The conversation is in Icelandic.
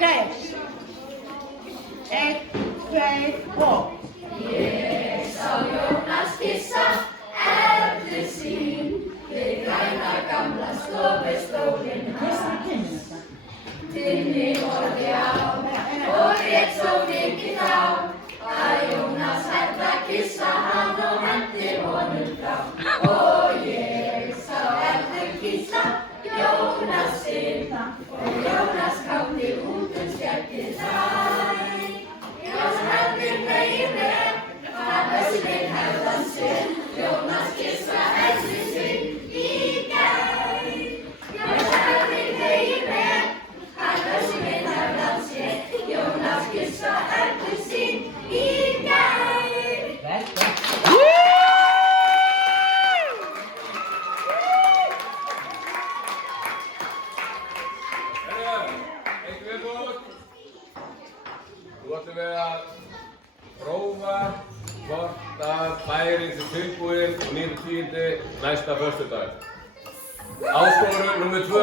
Ok. 1, 2 og. Ég sá Jónas kyssa eftir sín við græna gamla stofustólinn hans. Tinni horfði á og grét svo mikið þá að Jónas hætti að kyssa hann og hendi honum frá. Og ég sá eftir kyssa Jónas sinn og Jónas kátti út skeggið þær. Jónas hefði vegið vel, hann þessi minn hefðan sinn, Jónas kyssa eftir sinn í gær. Jónas hefði vegið vel, hann þessi minn hefðan sinn, Jónas kyssa eftir sinn í gær. Eitt viðbót. Nú ætlum við að prófa hvort að bærinn sé tilbúinn og 9.10. næsta föstudag. Áskorun nr. 2.